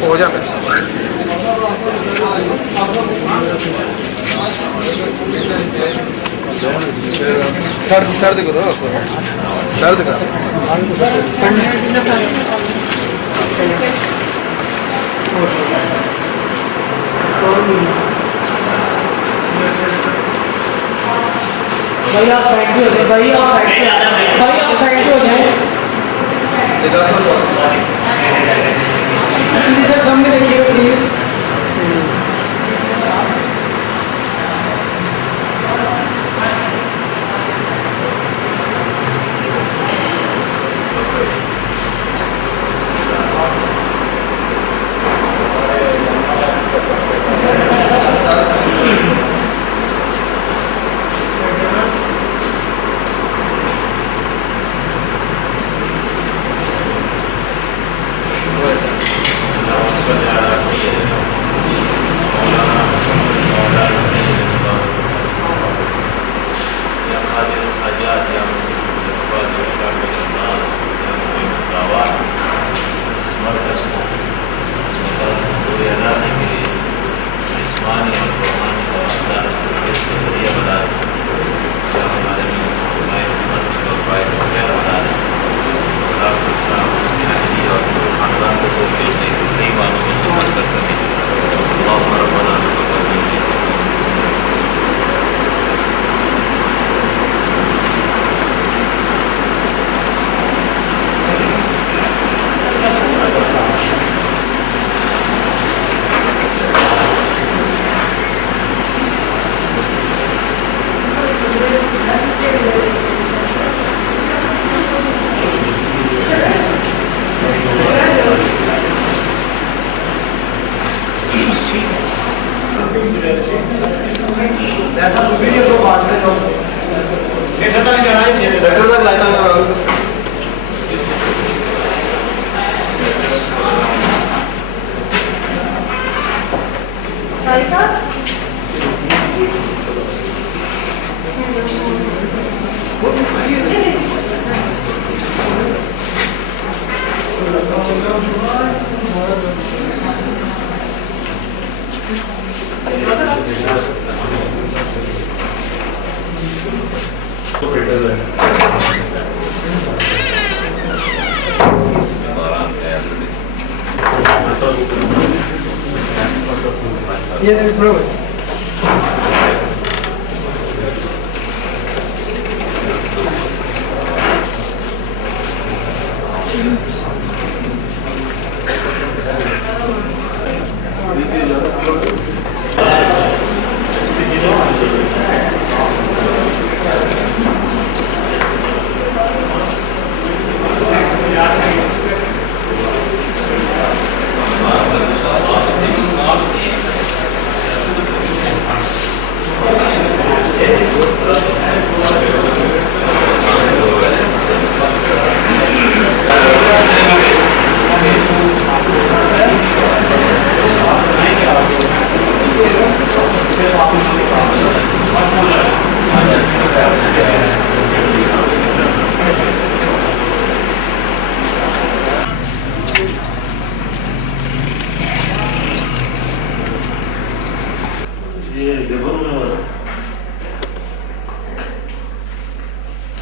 ہو جاتا ہے سرد کرو سرد کرو بھائی آپ سائڈ پہ ہو جائیں بھائی آپ سائڈ پہ بھائی آپ سائڈ پہ ہو جائیں جی سر سامنے دیکھیے گا پلیز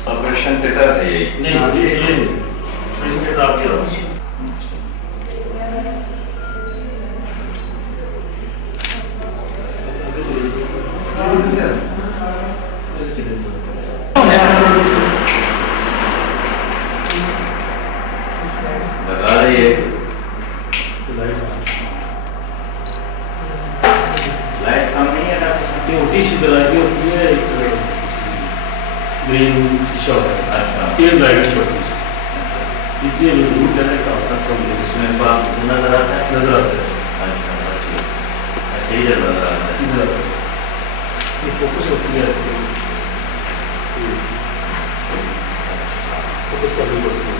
آپریشن تھیٹر ہے یہ نہیں لگا شوق ہے. اچھا. تیز لائٹ چھوٹی سی اس لیے دور جانے کا اس میں باپ نظر آتا ہے. نظر آتا ہے. اچھا اچھا. اچھا ادھر نظر آتا ہے. ادھر آتا ہے. یہ فوکس ہوتی ہے فوکس کرنی پڑتی ہے.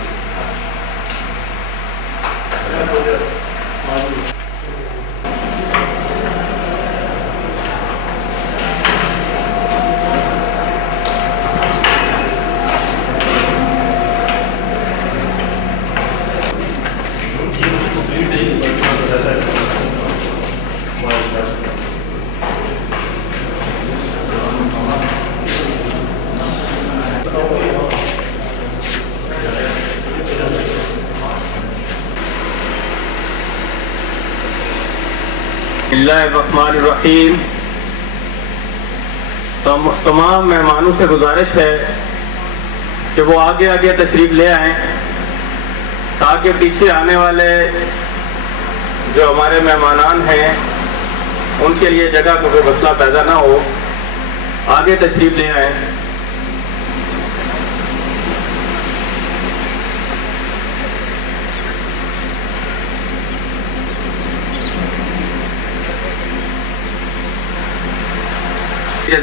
بسم اللہ الرحمن الرحیم. تمام مہمانوں سے گزارش ہے کہ وہ آگے آگے تشریف لے آئیں تاکہ پیچھے آنے والے جو ہمارے مہمانان ہیں ان کے لیے جگہ کو کوئی مسئلہ پیدا نہ ہو. آگے تشریف لے آئیں.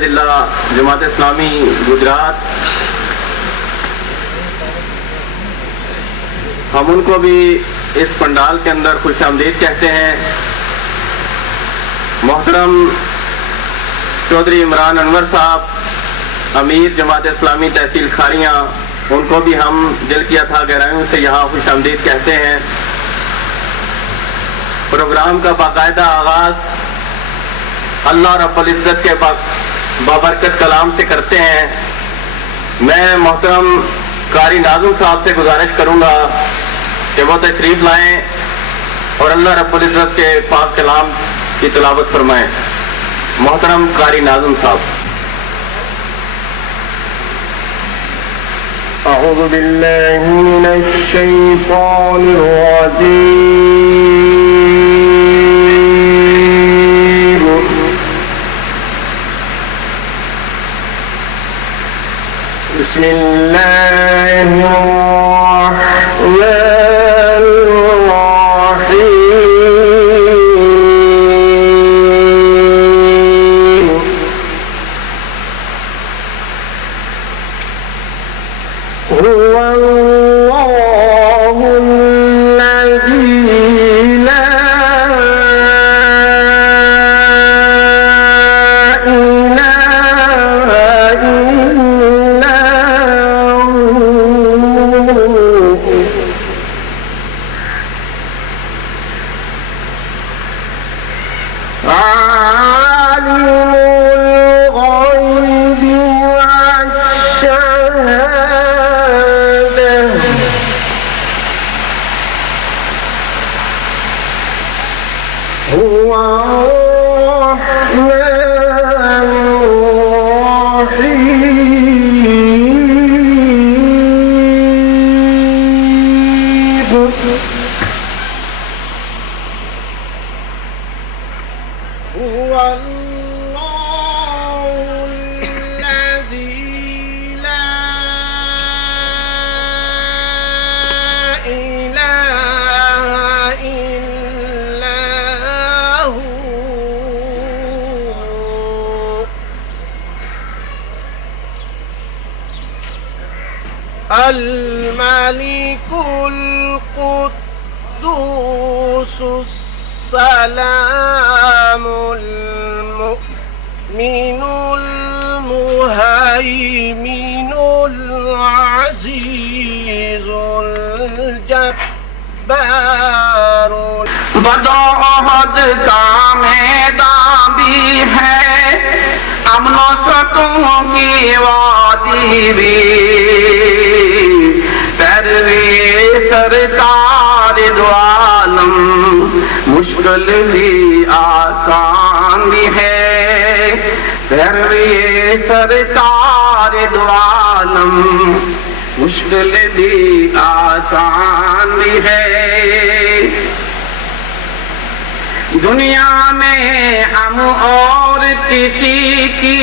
ضلع جماعت اسلامی گجرات، ہم ان کو بھی اس پنڈال کے اندر خوش آمدید کہتے ہیں. محترم چودھری عمران انور صاحب امیر جماعت اسلامی تحصیل کھاریاں، ان کو بھی ہم دل کی اتھاہ گہرائیوں سے یہاں خوش آمدید کہتے ہیں. پروگرام کا باقاعدہ آغاز اللہ رب العزت کے بابرکت کلام سے کرتے ہیں. میں محترم قاری ناظم صاحب سے گزارش کروں گا کہ وہ تشریف لائیں اور اللہ رب العزت کے پاک کلام کی تلاوت فرمائیں. محترم قاری ناظم صاحب. اعوذ باللہ من الشیطان الرجیم. بسم اللہ الرحمن الرحیم. هو اللہ الذی لا الملك القدوس السلام المؤمن المهيمن العزيز الجبار. بدعہد کا میدان بھی ہے، امن و سکون کی وادی بھی، پیروی سرکار دو عالم مشکل بھی آسان بھی ہے، پیروی سرکار دو عالم مشکل بھی آسان بھی ہے. دنیا میں ہم اور کسی کی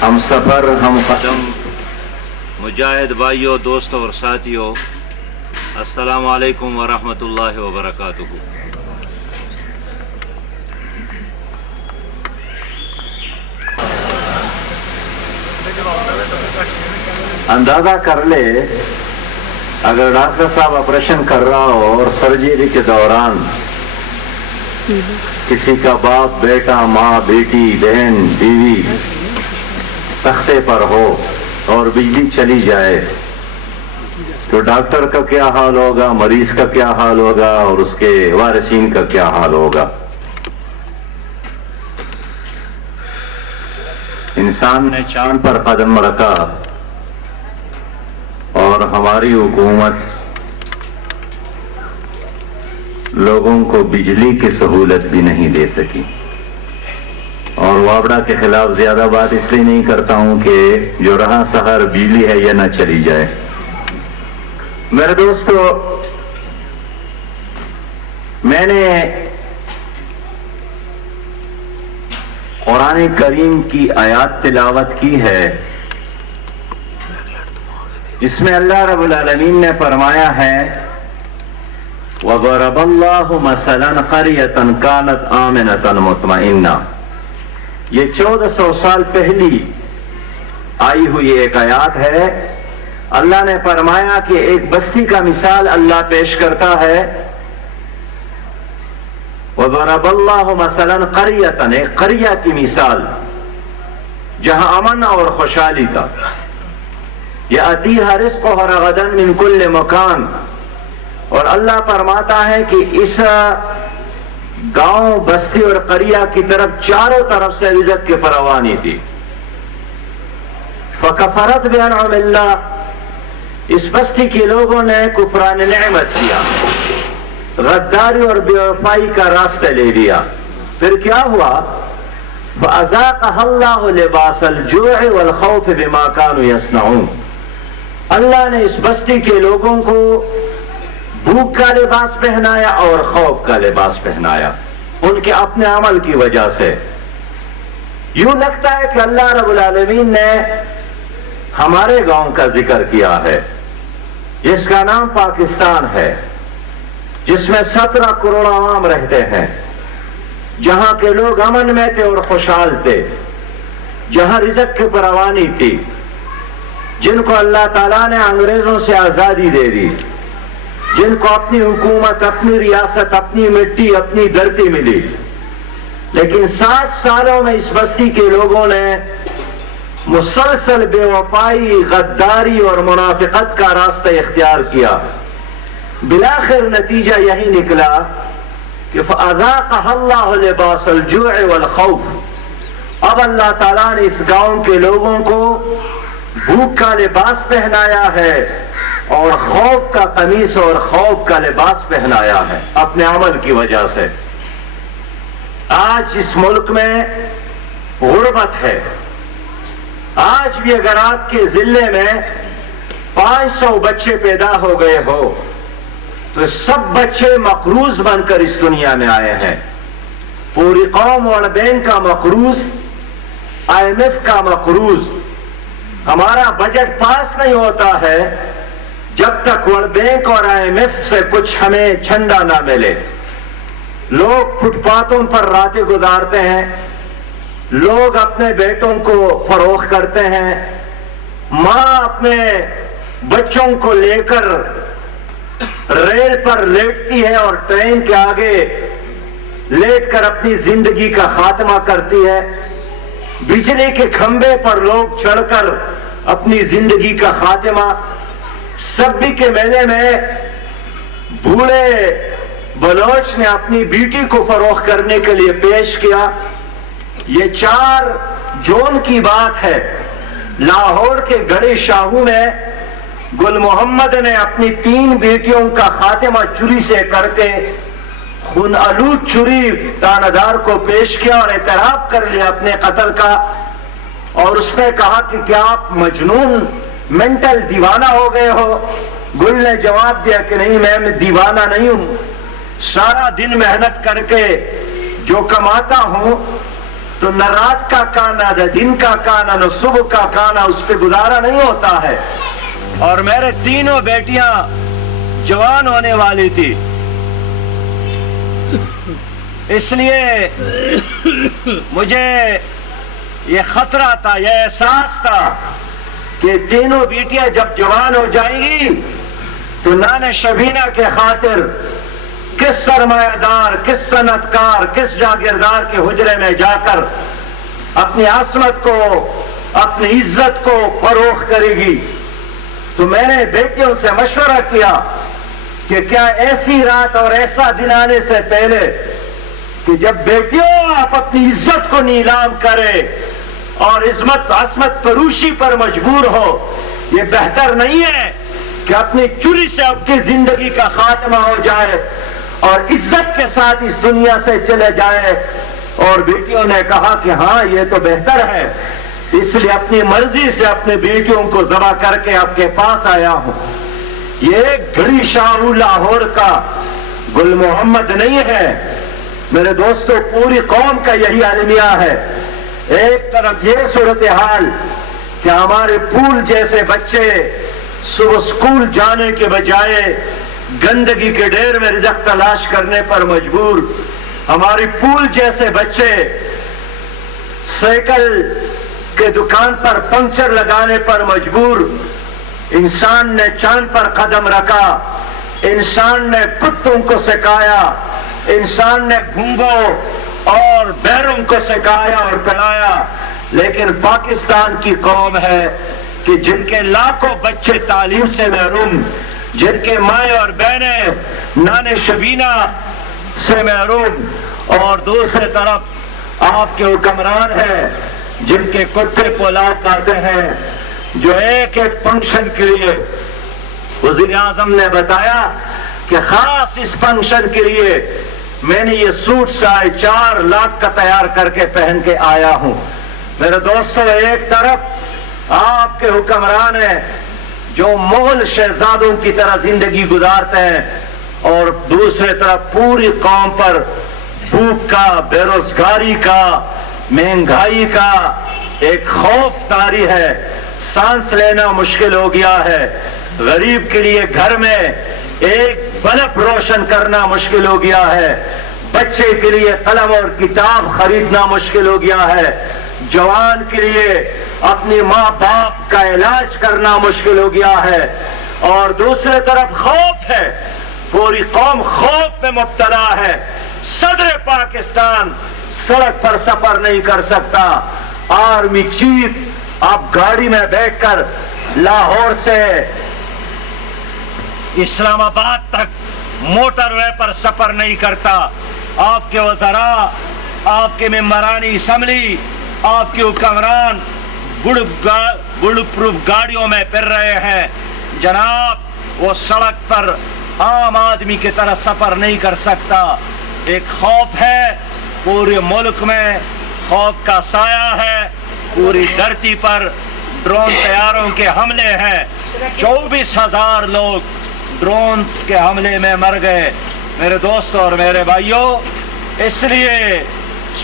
ہم سفر ہم قدم مجاہد بھائیوں دوستوں اور ساتھیوں، السلام علیکم ورحمۃ اللہ وبرکاتہ۔ اندازہ کر لے اگر ڈاکٹر صاحب آپریشن کر رہا ہو اور سرجری کے دوران کسی کا باپ، بیٹا، ماں، بیٹی، بہن، بیوی تختے پر ہو اور بجلی چلی جائے تو ڈاکٹر کا کیا حال ہوگا، مریض کا کیا حال ہوگا اور اس کے وارثین کا کیا حال ہوگا۔ انسان نے چاند پر قدم رکھا اور ہماری حکومت لوگوں کو بجلی کی سہولت بھی نہیں دے سکی۔ اور وابڑا کے خلاف زیادہ بات اس لیے نہیں کرتا ہوں کہ جو رہا سحر بجلی ہے یا نہ چلی جائے۔ میرے دوستو، میں نے قرآن کریم کی آیات تلاوت کی ہے جس میں اللہ رب العالمین نے فرمایا ہے وَضَرَبَ اللَّهُ مَثَلًا قَرْيَةً كَانَتْ آمِنَةً مُطْمَئِنَّةً۔ یہ 1400 سال پہلی آئی ہوئی ایک آیات ہے۔ اللہ نے فرمایا کہ ایک بستی کا مثال اللہ پیش کرتا ہے۔ وَضَرَبَ اللَّهُ مَثَلًا قَرْيَةً، ایک قریہ کی مثال جہاں امن اور خوشحالی تھا۔ یَأْتِیہَا رِزْقُہَا رَغَدًا مِنْ كُلِّ مَکَان، اور اللہ فرماتا ہے کہ اس گاؤں، بستی اور قریہ کی طرف چاروں طرف سے رزق کی فراوانی تھی۔ فَكَفَرَتْ بِأَنْعُمِ اللَّهِ، اس بستی کے لوگوں نے کفران نعمت کیا، غداری اور بے وفائی کا راستہ لے لیا۔ پھر کیا ہوا؟ فَأَذَاقَهَا اللَّهُ لِبَاسَ الْجُوعِ وَالْخَوْفِ بِمَا كَانُوا يَصْنَعُونَ، اللہ نے اس بستی کے لوگوں کو بھوک کا لباس پہنایا اور خوف کا لباس پہنایا ان کے اپنے عمل کی وجہ سے۔ یوں لگتا ہے کہ اللہ رب العالمین نے ہمارے گاؤں کا ذکر کیا ہے جس کا نام پاکستان ہے، جس میں 17 کروڑ عوام رہتے ہیں، جہاں کے لوگ امن میں تھے اور خوشحال تھے، جہاں رزق کی فراوانی تھی، جن کو اللہ تعالیٰ نے انگریزوں سے آزادی دے دی، جن کو اپنی حکومت، اپنی ریاست، اپنی مٹی، اپنی دھرتی ملی۔ لیکن 60 سالوں میں اس بستی کے لوگوں نے مسلسل بے وفائی، غداری اور منافقت کا راستہ اختیار کیا۔ بالآخر نتیجہ یہی نکلا کہ فَأَذَاقَهَا اللَّهُ لِبَاسَ الْجُوعِ وَالْخَوْفِ، اب اللہ تعالیٰ نے اس گاؤں کے لوگوں کو بھوک کا لباس پہنایا ہے اور خوف کا قمیص اور خوف کا لباس پہنایا ہے اپنے عمل کی وجہ سے۔ آج اس ملک میں غربت ہے۔ آج بھی اگر آپ کے ضلع میں 500 بچے پیدا ہو گئے ہو تو سب بچے مقروض بن کر اس دنیا میں آئے ہیں۔ پوری قوم ورلڈ بینک کا مقروض، IMF کا مقروض۔ ہمارا بجٹ پاس نہیں ہوتا ہے جب تک ورلڈ بینک اور IMF سے کچھ ہمیں چندہ نہ ملے۔ لوگ فٹ پاتھوں پر راتیں گزارتے ہیں، لوگ اپنے بیٹوں کو فروخت کرتے ہیں، ماں اپنے بچوں کو لے کر ریل پر لیٹتی ہے اور ٹرین کے آگے لیٹ کر اپنی زندگی کا خاتمہ کرتی ہے۔ بجلی کے کھمبے پر لوگ چڑھ کر اپنی زندگی کا خاتمہ۔ سبی کے میلے میں بوڑھے بلوچ نے اپنی بیٹی کو فروخت کرنے کے لیے پیش کیا۔ یہ 4 جون کی بات ہے، لاہور کے گڑی شاہو میں گل محمد نے اپنی 3 بیٹیوں کا خاتمہ چوری سے کر کے خون آلود چوری تاندار کو پیش کیا اور اعتراف کر لیا اپنے قتل کا۔ اور اس نے کہا کہ کیا آپ مجنون، مینٹل دیوانہ ہو گئے ہو؟ گل نے جواب دیا کہ نہیں، میں دیوانہ نہیں ہوں، سارا دن محنت کر کے جو کماتا ہوں تو نہ رات کا کھانا نہ دن کا کھانا نہ صبح کا کھانا اس پہ گزارا نہیں ہوتا ہے. اور میرے تینوں بیٹیاں جوان ہونے والی تھی، اس لیے مجھے یہ خطرہ تھا، یہ احساس تھا کہ تینوں بیٹیاں جب جوان ہو جائیں گی تو نان شبینہ کے خاطر کس سرمایہ دار، کس صنعت کار، کس جاگیردار کے حجرے میں جا کر اپنی عصمت کو، اپنی عزت کو فروخت کرے گی. تو میں نے بیٹیوں سے مشورہ کیا کہ کیا ایسی رات اور ایسا دن آنے سے پہلے کہ جب بیٹیوں آپ اپنی عزت کو نیلام کرے اور عصمت فروشی پر مجبور ہو، یہ بہتر نہیں ہے کہ اپنی چوری سے آپ کی زندگی کا خاتمہ ہو جائے اور عزت کے ساتھ اس دنیا سے چلے جائے. اور بیٹیوں نے کہا کہ ہاں یہ تو بہتر ہے، اس لیے اپنی مرضی سے اپنے بیٹیوں کو ذبح کر کے آپ کے پاس آیا ہوں. یہ گھڑی شاہ لاہور کا گل محمد نہیں ہے میرے دوستو، پوری قوم کا یہی المیہ ہے. ایک طرف یہ صورتحال کہ ہمارے پھول جیسے بچے صبح سکول جانے کے بجائے گندگی کے ڈھیر میں رزق تلاش کرنے پر مجبور، ہماری پھول جیسے بچے سائیکل کے دکان پر پنکچر لگانے پر مجبور. انسان نے چاند پر قدم رکھا، انسان نے کتوں کو سکھایا، انسان نے گھنگوں اور بیروں کو سکھایا اور پڑھایا. لیکن پاکستان کی قوم ہے کہ جن کے لاکھوں بچے تعلیم سے محروم، جن کے مائیں اور بہنیں نان شبینہ سے محروم، اور دوسرے طرف آپ کے حکمران ہیں جن کے کتے پولاد آتے ہیں، جو ایک ایک فنکشن کے لیے وزیر اعظم نے بتایا کہ خاص اس فنکشن کے لیے میں نے یہ سوٹ 4.5 لاکھ کا تیار کر کے پہن کے آیا ہوں. میرے دوستو، ایک طرف آپ کے حکمران ہیں جو مغل شہزادوں کی طرح زندگی گزارتے ہیں، اور دوسرے طرف پوری قوم پر بھوک کا، بے روزگاری کا، مہنگائی کا ایک خوف طاری ہے. سانس لینا مشکل ہو گیا ہے. غریب کے لیے گھر میں ایک بلب روشن کرنا مشکل ہو گیا ہے. بچے کے لیے قلم اور کتاب خریدنا مشکل ہو گیا ہے. جوان کے لیے اپنی ماں باپ کا علاج کرنا مشکل ہو گیا ہے. اور دوسرے طرف خوف ہے، پوری قوم خوف میں مبتلا ہے. صدر پاکستان سڑک پر سفر نہیں کر سکتا. آرمی چیف آپ گاڑی میں بیٹھ کر لاہور سے اسلام آباد تک موٹر وے پر سفر نہیں کرتا. آپ کے وزراء، آپ کے ممبران اسمبلی، آپ کے حکمران بلڈ پروف گاڑیوں میں پھر رہے ہیں. جناب، وہ سڑک پر عام آدمی کی طرح سفر نہیں کر سکتا. ایک خوف ہے، پورے ملک میں خوف کا سایہ ہے. پوری دھرتی پر ڈرون طیاروں کے حملے ہیں. 24,000 لوگ ڈرونز کے حملے میں مر گئے. میرے دوستوں اور میرے بھائیوں، اس لیے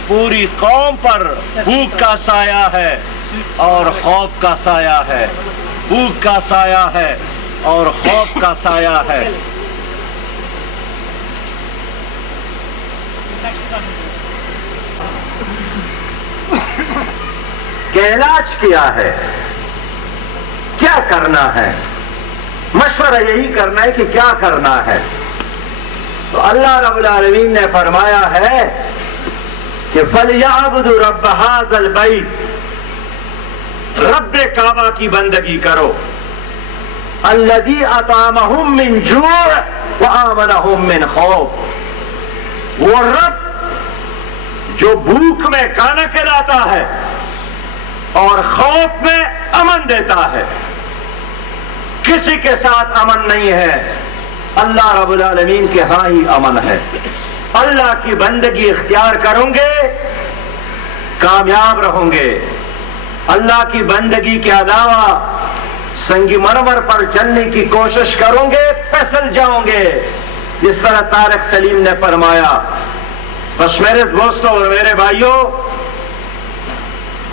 پوری قوم پر بھوک کا سایہ ہے اور خوف کا سایہ ہے. بھوک کا سایہ ہے اور خوف کا سایہ ہے. کہ علاج کیا ہے، کیا کرنا ہے، مشورہ یہی کرنا ہے کہ کیا کرنا ہے. تو اللہ رب العالمین نے فرمایا ہے کہ فَلْيَعْبُدُوا رَبَّ هَذَا الْبَيْتِ، رب کعبہ کی بندگی کرو. الَّذِي أَطْعَمَهُم مِّن جُوعٍ وَآمَنَهُم مِّن خَوْفٍ، وہ رب جو بھوک میں کھانا کھلاتا ہے اور خوف میں امن دیتا ہے. کسی کے ساتھ امن نہیں ہے، اللہ رب العالمین کے ہاں ہی امن ہے. اللہ کی بندگی اختیار کرو گے کامیاب رہو گے. اللہ کی بندگی کے علاوہ سنگ مرمر پر چلنے کی کوشش کرو گے پھسل جاؤ گے، جس طرح طارق سلیم نے فرمایا. بس میرے دوستوں اور میرے بھائیوں،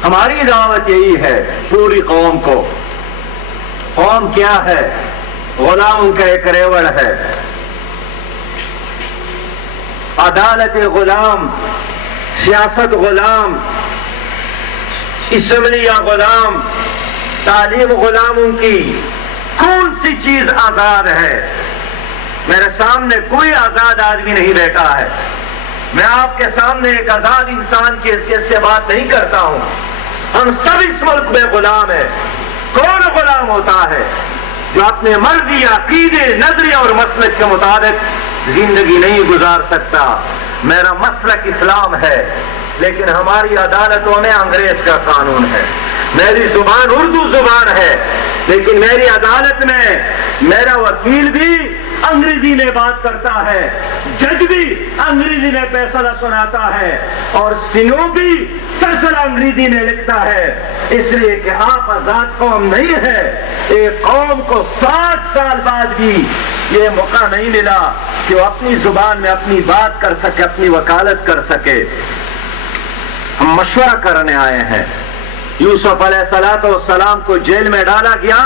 ہماری دعوت یہی ہے پوری قوم کو. قوم کیا ہے؟ غلاموں کا ایک ریوڑ ہے. عدالت غلام، سیاست غلام، اسمبلیاں غلام، تعلیم غلاموں کی. کون سی چیز آزاد ہے؟ میرے سامنے کوئی آزاد آدمی نہیں بیٹھا ہے. میں آپ کے سامنے ایک آزاد انسان کی حیثیت سے بات نہیں کرتا ہوں. ہم سب اس ملک میں غلام ہیں. کون غلام ہوتا ہے؟ جو اپنے مرضی، عقیدے، نظریے اور مسلک کے مطابق زندگی نہیں گزار سکتا. میرا مسلک اسلام ہے، لیکن ہماری عدالتوں میں انگریز کا قانون ہے. میری زبان اردو زبان ہے، لیکن میری عدالت میں میرا وکیل بھی انگریزی میں بات کرتا ہے، جج بھی انگریزی میں فیصلہ سناتا ہے، اور سینو بھی فیصلہ انگریزی میں لکھتا ہے. اس لیے کہ آپ آزاد قوم نہیں ہے. ایک قوم کو 60 سال بعد بھی یہ موقع نہیں ملا کہ وہ اپنی زبان میں اپنی بات کر سکے، اپنی وکالت کر سکے. ہم مشورہ کرنے آئے ہیں. یوسف علیہ السلام کو جیل میں ڈالا گیا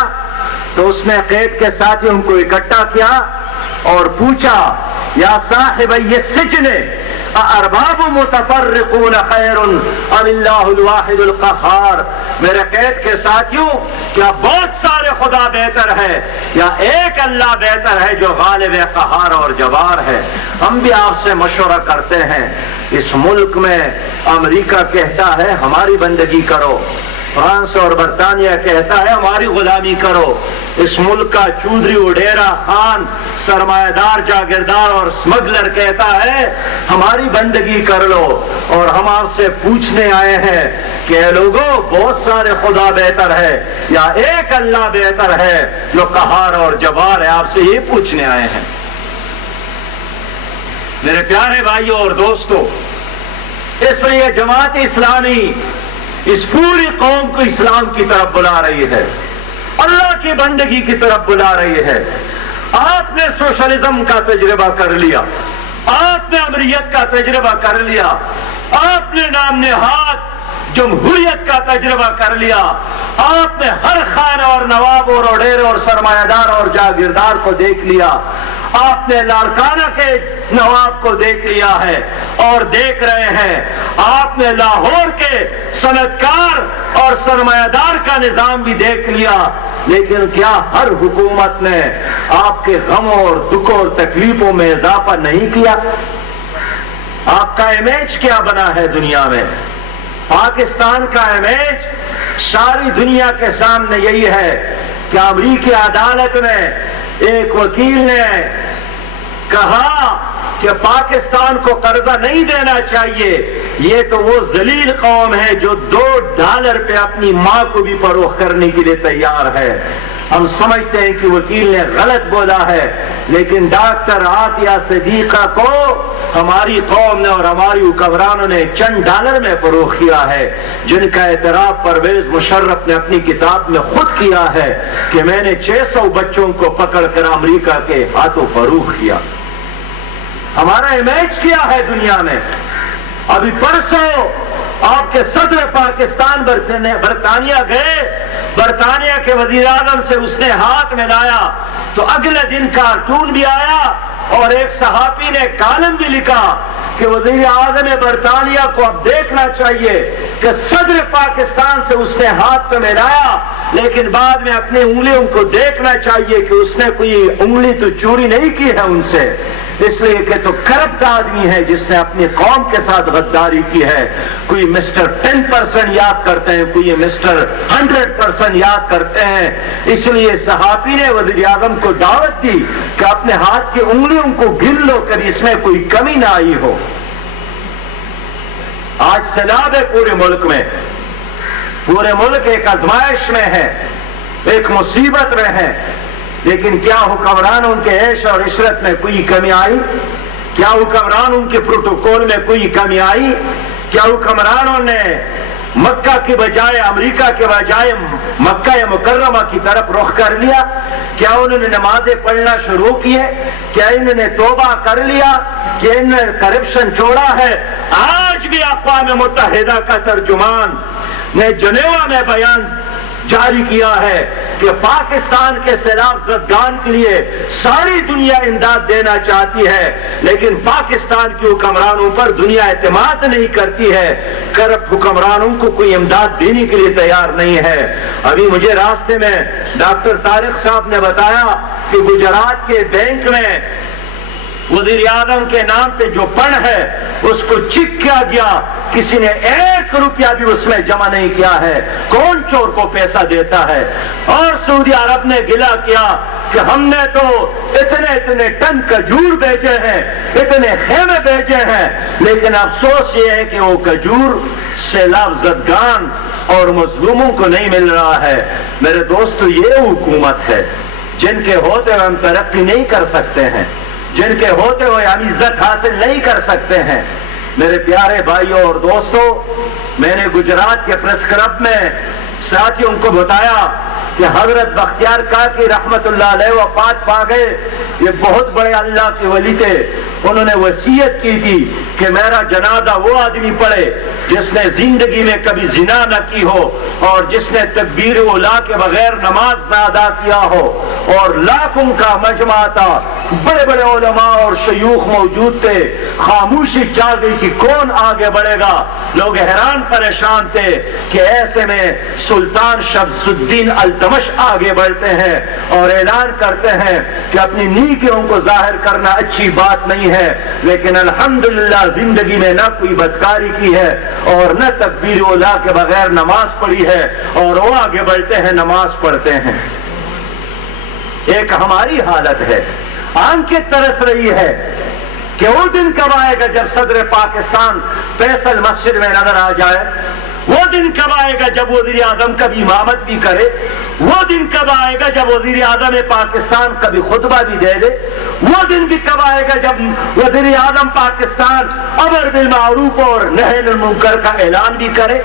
تو اس نے قید کے ساتھیوں کو اکٹھا کیا اور پوچھا، یا صاحبی السجن ارباب متفرقون خیر ام اللہ الواحد القہار. میرے قید کے ساتھیوں، کیا بہت سارے خدا بہتر ہے یا ایک اللہ بہتر ہے جو غالب قہار اور جبار ہے؟ ہم بھی آپ سے مشورہ کرتے ہیں. اس ملک میں امریکہ کہتا ہے ہماری بندگی کرو، فرانس اور برطانیہ کہتا ہے ہماری غلامی کرو. اس ملک کا چودھری وڈیرا خان، سرمایہ دار، جاگیردار اور اسمگلر کہتا ہے ہماری بندگی کر لو. اور ہم آپ سے پوچھنے آئے ہیں کہ اے لوگوں، بہت سارے خدا بہتر ہے یا ایک اللہ بہتر ہے جو قہار اور جبار ہے؟ آپ سے یہ پوچھنے آئے ہیں. میرے پیارے بھائیوں اور دوستو، اس لیے جماعت اسلامی اس پوری قوم کو اسلام کی طرف بلا رہی ہے، اللہ کی بندگی کی طرف بلا رہی ہے. آپ نے سوشلزم کا تجربہ کر لیا، آپ نے امریت کا تجربہ کر لیا، آپ نے نام نہاد جمہوریت کا تجربہ کر لیا، آپ نے ہر خان اور نواب اور وڈیرے اور سرمایہ دار اور جاگیردار کو دیکھ لیا، آپ نے لاڑکانہ کے نواب کو دیکھ لیا ہے اور دیکھ رہے ہیں، آپ نے لاہور کے صنعتکار اور سرمایہ دار کا نظام بھی دیکھ لیا. لیکن کیا ہر حکومت نے آپ کے غموں اور دکھوں اور تکلیفوں میں اضافہ نہیں کیا؟ آپ کا امیج کیا بنا ہے دنیا میں؟ پاکستان کا امیج ساری دنیا کے سامنے یہی ہے کہ امریکی عدالت میں ایک وکیل نے کہا کہ پاکستان کو قرضہ نہیں دینا چاہیے، یہ تو وہ ذلیل قوم ہے جو $2 پہ اپنی ماں کو بھی فروخت کرنے کے لیے تیار ہے. ہم سمجھتے ہیں کہ وکیل نے غلط بولا ہے، لیکن ڈاکٹر عافیہ صدیقہ کو ہماری قوم نے اور ہماری حکمرانوں نے چند $1 میں فروخت کیا ہے، جن کا اعتراف پرویز مشرف نے اپنی کتاب میں خود کیا ہے کہ میں نے 600 بچوں کو پکڑ کر امریکہ کے ہاتھوں فروخت کیا. ہمارا امیج کیا ہے دنیا میں؟ ابھی پرسوں آپ کے صدر پاکستان برطانیہ گئے، برطانیہ کے وزیر اعظم سے اس نے ہاتھ ملایا تو اگلے دن کارٹون بھی آیا اور ایک صحافی نے کالم بھی لکھا کہ وزیر اعظم برطانیہ کو اب دیکھنا چاہیے کہ صدر پاکستان سے اس نے ہاتھ تو ملایا، لیکن بعد میں اپنی انگلیوں کو دیکھنا چاہیے کہ اس نے کوئی انگلی تو چوری نہیں کی ہے ان سے، اس لیے کہ تو کرپٹ آدمی ہے جس نے اپنی قوم کے ساتھ غداری کی ہے. کوئی مسٹر 10% یاد کرتے ہیں، کوئی مسٹر 100% یاد کرتے ہیں. اس لیے صحافی نے وزیر اعظم کو دعوت دی کہ اپنے ہاتھ کی انگلیوں کو گن لو، کبھی اس میں کوئی کمی نہ آئی ہو. آج سیلاب ہے پورے ملک میں، پورے ملک ایک آزمائش میں ہے، ایک مصیبت میں ہے، لیکن کیا حکمرانوں کے عیش اور عشرت میں کوئی کمی آئی؟ کیا حکمرانوں کے پروٹوکول میں کوئی کمی آئی؟ کیا حکمرانوں نے مکہ کے بجائے، امریکہ کے بجائے مکہ مکرمہ کی طرف رخ کر لیا؟ کیا انہوں نے نمازیں پڑھنا شروع کی ہے؟ کیا انہوں نے توبہ کر لیا کہ انہوں نے کرپشن چھوڑا ہے؟ آج بھی اقوام متحدہ کا ترجمان نے جنیوا میں بیان جاری کیا ہے کہ پاکستان کے سیلاب زدگان کے لیے ساری دنیا امداد دینا چاہتی ہے، لیکن پاکستان کے حکمرانوں پر دنیا اعتماد نہیں کرتی ہے، کرپٹ حکمرانوں کو کوئی امداد دینے کے لیے تیار نہیں ہے۔ ابھی مجھے راستے میں ڈاکٹر طارق صاحب نے بتایا کہ گجرات کے بینک میں وزیر اعظم کے نام پہ جو فنڈ ہے اس کو چیک کیا گیا، کسی نے 1 روپیہ بھی اس میں جمع نہیں کیا ہے۔ کون چور کو پیسہ دیتا ہے؟ اور سعودی عرب نے گلہ کیا کہ ہم نے تو اتنے ٹن کھجور بیچے ہیں، اتنے خیمے بیچے ہیں، لیکن افسوس یہ ہے کہ وہ کھجور سیلاب زدگان اور مظلوموں کو نہیں مل رہا ہے۔ میرے دوستو، یہ حکومت ہے جن کے ہوتے ہوئے ہم ترقی نہیں کر سکتے ہیں، جن کے ہوتے ہوئے ہم عزت حاصل نہیں کر سکتے ہیں۔ میرے پیارے بھائیوں اور دوستوں، میں نے گجرات کے پریس کلب میں ساتھیوں کو بتایا کہ حضرت بختیار کاکی رحمت اللہ علیہ وفات پا گئے۔ یہ بہت بڑے اللہ کے ولی تھے، انہوں نے وصیت کی تھی کہ میرا جنازہ وہ آدمی پڑھے جس نے زندگی میں کبھی زنا نہ کی ہو اور جس نے تکبیر اولیٰ کے بغیر نماز نہ ادا کیا ہو، اور لاکھوں کا مجمع تھا، بڑے بڑے علماء اور شیوخ موجود تھے، خاموشی چھا گئی کہ کون آگے بڑھے گا۔ لوگ حیران پریشان تھے کہ ایسے میں سلطان شمس الدین التمش آگے بڑھتے ہیں اور اعلان کرتے ہیں کہ اپنی نیکیوں کو ظاہر کرنا اچھی بات نہیں ہے، لیکن الحمدللہ زندگی میں نہ کوئی بدکاری کی ہے اور نہ تکبیر اولیٰ کے بغیر نماز پڑھی ہے، اور وہ آگے بڑھتے ہیں، نماز پڑھتے ہیں۔ ایک ہماری حالت ہے، آنکھیں ترس رہی ہے کہ وہ دن کب آئے گا جب صدر پاکستان فیصل مسجد میں نظر آ جائے، وہ دن کب آئے گا جب وزیر اعظم کبھی امامت بھی کرے، وہ دن کب آئے گا جب وزیر اعظم پاکستان کبھی خطبہ بھی دے دے، وہ دن بھی کب آئے گا جب وزیر اعظم پاکستان امر بالمعروف اور نہی عن المنکر کا اعلان بھی کرے۔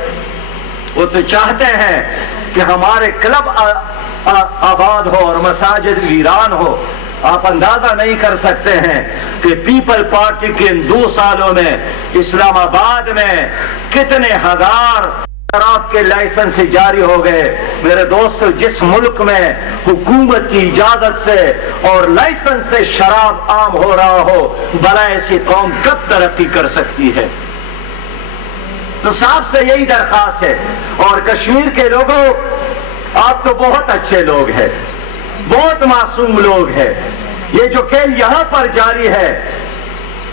وہ تو چاہتے ہیں کہ ہمارے کلب آباد ہو اور مساجد ویران ہو۔ آپ اندازہ نہیں کر سکتے ہیں کہ پیپل پارٹی کے ان 2 سالوں میں اسلام آباد میں کتنے ہزار شراب کے لائسنس جاری ہو گئے۔ میرے دوستو، جس ملک میں حکومت کی اجازت سے اور لائسنس سے شراب عام ہو رہا ہو، بھلا ایسی قوم کب ترقی کر سکتی ہے؟ تو صاحب سے یہی درخواست ہے۔ اور کشمیر کے لوگوں، آپ تو بہت اچھے لوگ ہیں، بہت معصوم لوگ ہیں۔ یہ جو کھیل یہاں پر جاری ہے،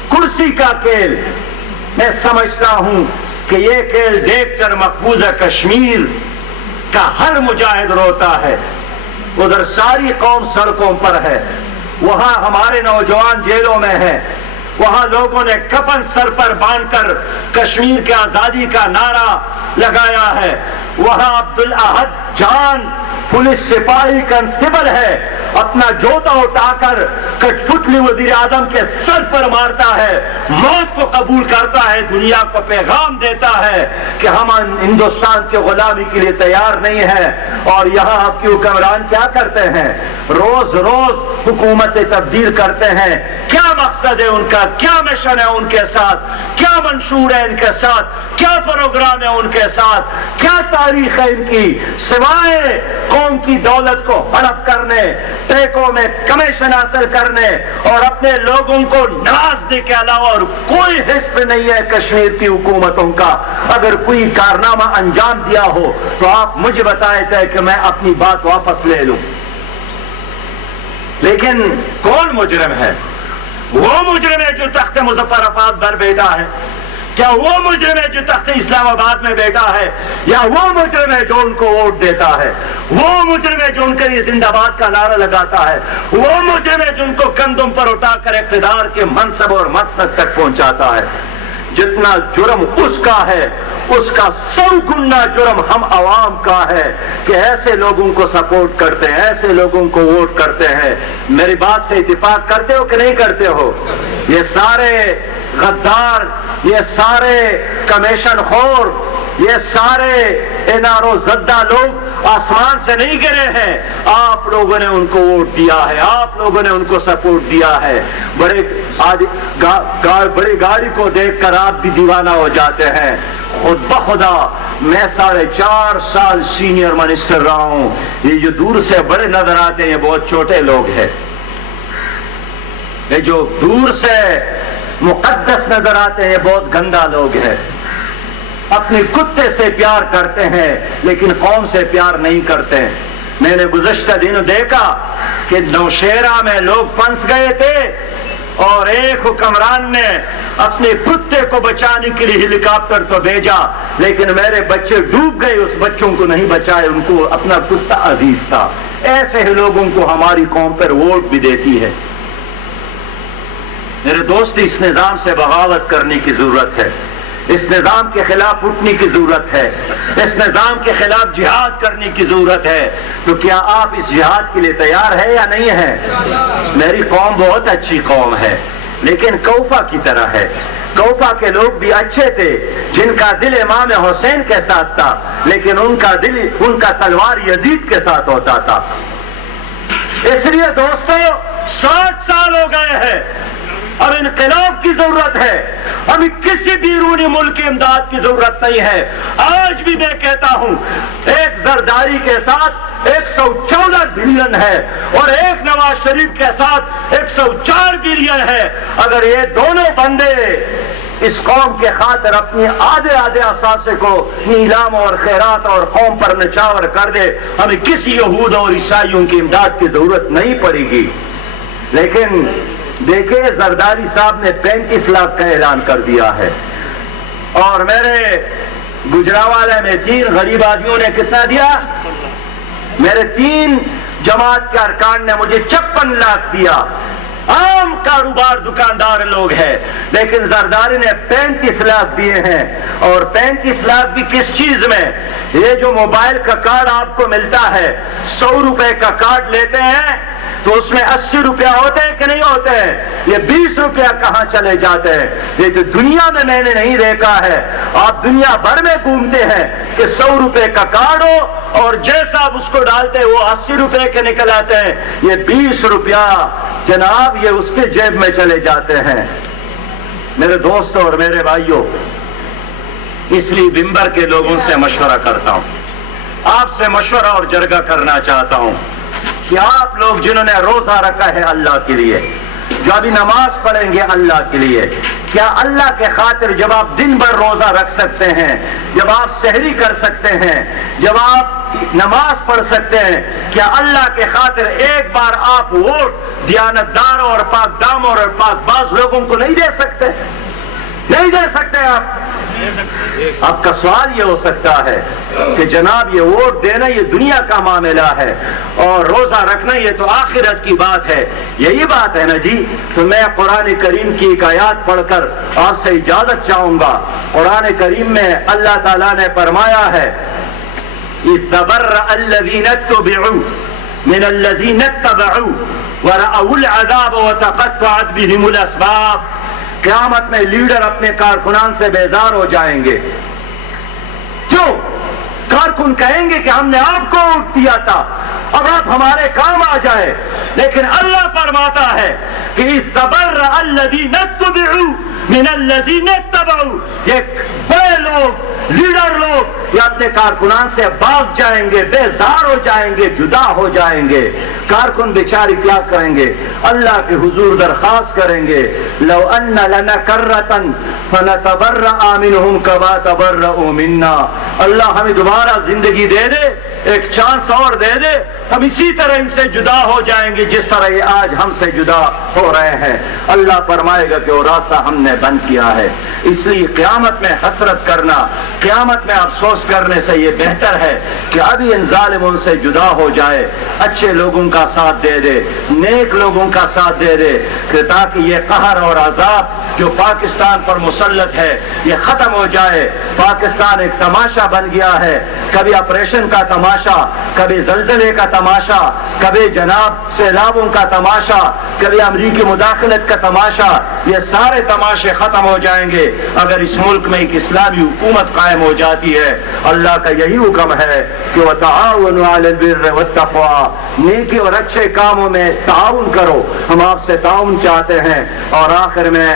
کرسی کا کھیل، میں سمجھتا ہوں کہ یہ کھیل دیکھ کر مقبوضہ کشمیر کا ہر مجاہد روتا ہے۔ ادھر ساری قوم سڑکوں پر ہے، وہاں ہمارے نوجوان جیلوں میں ہیں، وہاں لوگوں نے کفن سر پر باندھ کر کشمیر کے آزادی کا نعرہ لگایا ہے، وہاں عبدالاحد جان پولیس سپاہی کانسٹیبل ہے، اپنا جوتا اٹھا کر کٹھپتلی وزیر اعظم کے سر پر مارتا ہے، موت کو قبول کرتا ہے، دنیا کو پیغام دیتا ہے کہ ہم ہندوستان کے غلامی کے لیے تیار نہیں ہیں۔ اور یہاں آپ کے حکمران کیا کرتے ہیں؟ روز روز حکومت تبدیل کرتے ہیں۔ کیا مقصد ہے ان کا؟ کیا مشن ہے ان کے ساتھ؟ کیا منشور ہے ان کے ساتھ؟ کیا پروگرام ہے ان کے ساتھ؟ کیا تاریخ ہے ان کی؟ سوائے قوم کی دولت کو ہڑپ کرنے، ٹیکوں میں کمیشن حاصل کرنے اور اپنے لوگوں کو نوازنے کے علاوہ اور کوئی حصہ نہیں ہے کشمیر کی حکومتوں کا۔ اگر کوئی کارنامہ انجام دیا ہو تو آپ مجھے بتائے تھے کہ میں اپنی بات واپس لے لوں۔ لیکن کون مجرم ہے؟ وہ مجرم ہے جو تخت مظفرآباد پر بیٹھا ہے؟ کیا وہ مجرم ہے جو تخت اسلام آباد میں بیٹھا ہے؟ یا وہ مجرم ہے جو ان کو ووٹ دیتا ہے؟ وہ مجرم ہے جو ان کے لیے زندہ باد کا نعرہ لگاتا ہے؟ وہ مجرم ہے جو ان کو کندھوں پر اٹھا کر اقتدار کے منصب اور مسند تک پہنچاتا ہے؟ جتنا جرم اس کا ہے، اس کا 100 گنا جرم ہم عوام کا ہے کہ ایسے لوگوں کو سپورٹ کرتے ہیں، ایسے لوگوں کو ووٹ کرتے ہیں۔ میری بات سے اتفاق کرتے ہو کہ نہیں کرتے ہو؟ یہ سارے غدار، یہ سارے کمیشن خور، یہ سارے انارو زدہ لوگ آسمان سے نہیں گرے ہیں، آپ لوگوں نے ان کو ووٹ دیا ہے، آپ لوگوں نے ان کو سپورٹ دیا ہے۔ بڑی گاڑی کو دیکھ کر آپ بھی دیوانہ ہو جاتے ہیں، خود بخدا میں 4.5 سال سینئر منسٹر رہا ہوں. یہ جو دور سے بڑے نظر آتے ہیں یہ بہت چھوٹے لوگ ہیں. یہ جو دور سے مقدس نظر آتے ہیں بہت گندا لوگ ہیں. اپنے کتے سے پیار کرتے ہیں لیکن قوم سے پیار نہیں کرتے ہیں. میں نے گزشتہ دنوں دیکھا کہ نوشہرہ میں لوگ پھنس گئے تھے اور ایک حکمران نے اپنے کتے کو بچانے کے لیے ہیلی کاپٹر تو بھیجا لیکن میرے بچے ڈوب گئے, اس بچوں کو نہیں بچائے, ان کو اپنا کتا عزیز تھا. ایسے ہی لوگوں کو ہماری قوم پر ووٹ بھی دیتی ہے. میرے دوست, اس نظام سے بغاوت کرنے کی ضرورت ہے, اس نظام کے خلاف اٹھنے کی ضرورت ہے, اس نظام کے خلاف جہاد کرنے کی ضرورت ہے. تو کیا آپ اس جہاد کے لیے تیار ہے یا نہیں ہے؟ میری قوم بہت اچھی قوم ہے لیکن کوفہ کی طرح ہے. کوفہ کے لوگ بھی اچھے تھے جن کا دل امام حسین کے ساتھ تھا لیکن ان کا تلوار یزید کے ساتھ ہوتا تھا. اس لیے دوستو 60 سال ہو گئے ہیں, اب انقلاب کی ضرورت ہے, ابھی کسی بیرونی ملک کی امداد کی ضرورت نہیں ہے. آج بھی میں کہتا ہوں ایک زرداری کے ساتھ 114 بلین ہے اور ایک نواز شریف کے ساتھ 104 بلین ہے. اگر یہ دونوں بندے اس قوم کے خاطر اپنی آدھے اثاثے کو نیلام اور خیرات اور قوم پر نچاور کر دے, ہمیں کسی یہود اور عیسائیوں کی امداد کی ضرورت نہیں پڑے گی. لیکن دیکھیں زرداری صاحب نے 35 لاکھ کا اعلان کر دیا ہے اور میرے گجراوالے میں 3 غریب آدمیوں نے کتنا دیا؟ میرے 3 جماعت کے ارکان نے مجھے 56 لاکھ دیا. عام کاروبار دکاندار لوگ ہیں لیکن زرداری نے 35 لاکھ دیے ہیں. اور 35 لاکھ بھی کس چیز میں؟ یہ جو موبائل کا کارڈ آپ کو ملتا ہے 100 روپے کا کارڈ لیتے ہیں تو اس میں 80 روپیہ ہوتے ہیں کہ نہیں ہوتے ہیں؟ یہ 20 روپیہ کہاں چلے جاتے ہیں؟ یہ تو دنیا میں نے نہیں دیکھا ہے. آپ دنیا بھر میں گھومتے ہیں کہ 100 روپے کا کارڈ ہو اور جیسا آپ اس کو ڈالتے ہیں وہ 80 روپے کے نکل آتے ہیں. یہ 20 روپیہ جناب یہ اس کے جیب میں چلے جاتے ہیں. میرے دوستوں اور میرے بھائیوں, اس لیے منبر کے لوگوں سے مشورہ کرتا ہوں, آپ سے مشورہ اور جرگہ کرنا چاہتا ہوں کہ آپ لوگ جنہوں نے روزہ رکھا ہے اللہ کے لیے, جو ابھی نماز پڑھیں گے اللہ کے لیے, کیا اللہ کے خاطر جب آپ دن بھر روزہ رکھ سکتے ہیں, جب آپ سحری کر سکتے ہیں, جب آپ نماز پڑھ سکتے ہیں, کیا اللہ کے خاطر ایک بار آپ ووٹ دیانتدار اور پاک دام اور پاک باز لوگوں کو نہیں دے سکتے؟ نہیں دے سکتے آپ کا سوال یہ ہو سکتا ہے کہ جناب یہ ووٹ دینا یہ دنیا کا معاملہ ہے اور روزہ رکھنا یہ تو آخرت کی بات ہے. یہی بات ہے نا جی. تو میں قرآن کریم کی ایک آیات پڑھ کر آپ سے اجازت چاہوں گا. قرآن کریم میں اللہ تعالیٰ نے فرمایا ہے اِذْتَبَرَّأَ الَّذِينَ اتُّبِعُوا مِنَ الَّذِينَ اتَّبَعُوا وَرَأَوُا الْعَذَابَ وَتَقَطَّعَتْ بِهِمُ الْأَسْبَابُ. قیامت میں لیڈر اپنے کارکنان سے بیزار ہو جائیں گے. کیوں؟ کارکن کہیں گے کہ ہم نے آپ کو ووٹ دیا تھا, اب آپ ہمارے کام آ جائے. لیکن اللہ فرماتا ہے کہ اِذْتَبَرَّأَ الَّذِينَ اتُّبِعُوا مِنَ الَّذِينَ اتَّبَعُوا. یہ بڑے لوگ, لیڈر لوگ یہ اپنے کارکنان سے بھاگ جائیں گے, بیزار ہو جائیں گے, جدا ہو جائیں گے. کارکن بیچاری کیا کریں گے؟ اللہ کے حضور درخواست کریں گے لو ان لنا کرۃ فنتبرأ منهم كما تبرؤوا منا. اللہ ہمیں دوبارہ زندگی دے دے, ایک چانس اور دے دے, ہم اسی طرح ان سے جدا ہو جائیں گے جس طرح یہ آج ہم سے جدا ہو رہے ہیں. اللہ فرمائے گا کہ وہ راستہ ہم نے بند کیا ہے. اس لیے قیامت میں حسرت کرنا, قیامت میں افسوس کرنے سے یہ بہتر ہے کہ ابھی ان ظالموں سے جدا ہو جائے, اچھے لوگوں کا ساتھ دے دے, نیک لوگوں کا ساتھ دے دے, کہ تاکہ یہ قہر اور عذاب جو پاکستان پر مسلط ہے یہ ختم ہو جائے. پاکستان ایک تماشا بن گیا ہے, کبھی آپریشن کا تماشا, کبھی زلزلے کا تماشا, کبھی جناب سیلابوں کا تماشا, کبھی امریکی مداخلت کا تماشا. یہ سارے تماشے ختم ہو جائیں گے اگر اس ملک میں ایک اسلامی حکومت قائم ہو جاتی ہے. اللہ کا یہی حکم ہے کہ وَتَعَاوَنُوا عَلَى الْبِرِّ وَالتَّقْوَىٰ, نیکی اور اچھے کاموں میں تعاون کرو. ہم آپ سے تعاون چاہتے ہیں. اور آخر میں